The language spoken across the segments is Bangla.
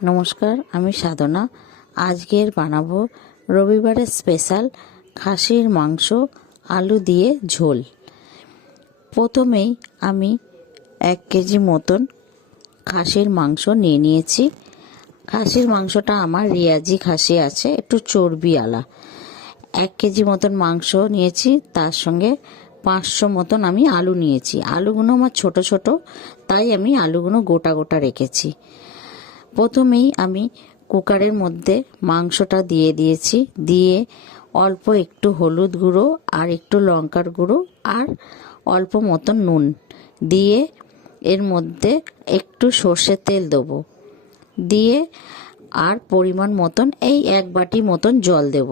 নমস্কার, আমি সাধনা। আজকের বানাবো রবিবারের স্পেশাল খাসির মাংস আলু দিয়ে ঝোল। প্রথমেই আমি 1 কেজি মতন খাসির মাংস নিয়ে নিয়েছি। খাসির মাংসটা আমার রিয়াজি খাসি আছে, একটু চর্বিওয়ালা। 1 কেজি মতন মাংস নিয়েছি, তার সঙ্গে 500 মতন আমি আলু নিয়েছি। আলুগুলো আমার ছোট ছোট, তাই আমি আলুগুলো গোটা গোটা রেখেছি। প্রথমেই আমি কুকারের মধ্যে মাংসটা দিয়ে দিয়েছি, দিয়ে অল্প একটু হলুদ গুঁড়ো আর একটু লঙ্কার গুঁড়ো আর অল্প মতন নুন দিয়ে এর মধ্যে একটু সর্ষের তেল দেবো, দিয়ে আর পরিমাণ মতন এই 1 বাটি মতন জল দেব।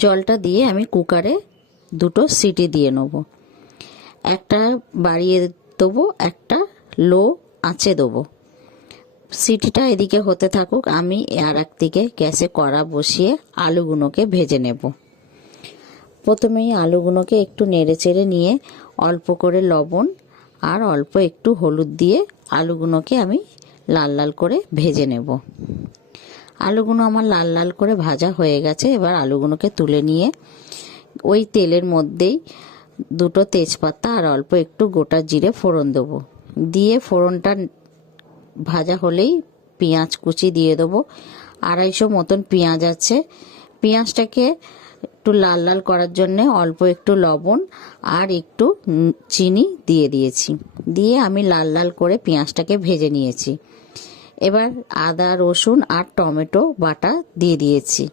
জলটা দিয়ে আমি কুকারে 2টো সিটি দিয়ে নেব। একটা বাড়িয়ে দেবো, একটা লো আঁচে দেবো। সিটিটা এদিকে হতে থাকুক, আমি আর একদিকে গ্যাসে কড়া বসিয়ে আলুগুলোকে ভেজে নেব। প্রথমেই আলুগুলোকে একটু নেড়ে চেড়ে নিয়ে অল্প করে লবণ আর অল্প একটু হলুদ দিয়ে আলুগুলোকে আমি লাল লাল করে ভেজে নেব। আলুগুলো আমার লাল লাল করে ভাজা হয়ে গেছে। এবার আলুগুলোকে তুলে নিয়ে ওই তেলের মধ্যেই 2টো তেজপাতা আর অল্প একটু গোটা জিরে ফোড়ন দেবো। দিয়ে ফোড়নটা ভাজা হলেই পেঁয়াজ কুচি দিয়ে দেবো। 250 মতন পেঁয়াজ আছে। পেঁয়াজটাকে একটু লাল লাল করার জন্য অল্প একটু লবণ আর একটু চিনি দিয়ে দিয়েছি। দিয়ে আমি লাল লাল করে পেঁয়াজটাকে ভেজে নিয়েছি। এবার আদা রসুন আর টমেটো বাটা দিয়ে দিয়েছি।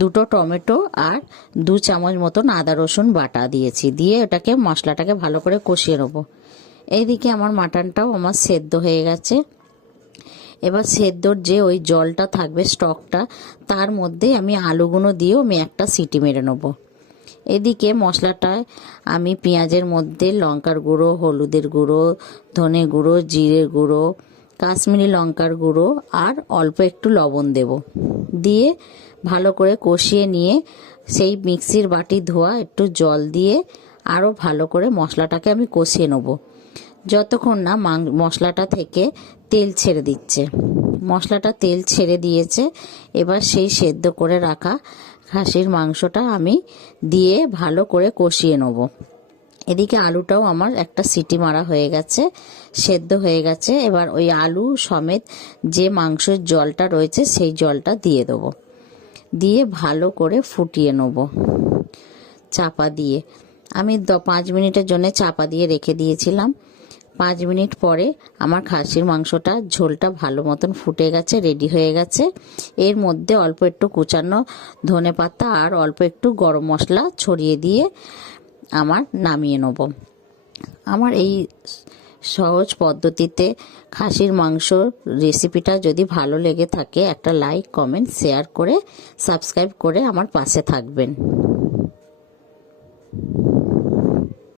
2টো টমেটো আর 2 চামচ মতন আদা রসুন বাটা দিয়েছি। দিয়ে ওটাকে মশলাটাকে ভালো করে কষিয়ে নেবো। এইদিকে আমার মাটনটাও আমার সেদ্ধ হয়ে গেছে। এবার সেদ্ধর যে ওই জলটা থাকবে, স্টকটা, তার মধ্যে আমি আলুগুলো দিয়েও আমি একটা সিটি মেরে নেব। এদিকে মশলাটায় আমি পেঁয়াজের মধ্যে লঙ্কার গুঁড়ো, হলুদের গুঁড়ো, ধনে গুঁড়ো, জিরের গুঁড়ো, কাশ্মীরি লঙ্কার গুঁড়ো আর অল্প একটু লবণ দেব। দিয়ে ভালো করে কষিয়ে নিয়ে সেই মিক্সির বাটি ধোয়া একটু জল দিয়ে আরও ভালো করে মশলাটাকে আমি কষিয়ে নেব, যতক্ষণ না মশলাটা থেকে তেল ছেড়ে দিচ্ছে। মশলাটা তেল ছেড়ে দিয়েছে। এবার সেই সেদ্ধ করে রাখা খাসির মাংসটা আমি দিয়ে ভালো করে কষিয়ে নেব। এদিকে আলুটাও আমার একটা সিটি মারা হয়ে গেছে, সেদ্ধ হয়ে গেছে। এবার ওই আলু সমেত যে মাংসের জলটা রয়েছে সেই জলটা দিয়ে দেবো। দিয়ে ভালো করে ফুটিয়ে নেব চাপা দিয়ে। আমি 5 মিনিটের জন্য চাপা দিয়ে রেখে দিয়েছিলাম। 5 মিনিট পরে আমার খাসির মাংসটা ঝোলটা ভালো মতন ফুটে গেছে, রেডি হয়ে গেছে। এর মধ্যে অল্প একটু কুচানো ধনেপাতা আর অল্প একটু গরম মশলা ছড়িয়ে দিয়ে আমার নামিয়ে নেব। আমার এই সহজ পদ্ধতিতে খাসির মাংস রেসিপিটা যদি ভালো লেগে থাকে, একটা লাইক, কমেন্ট, শেয়ার করে সাবস্ক্রাইব করে আমার পাশে থাকবেন।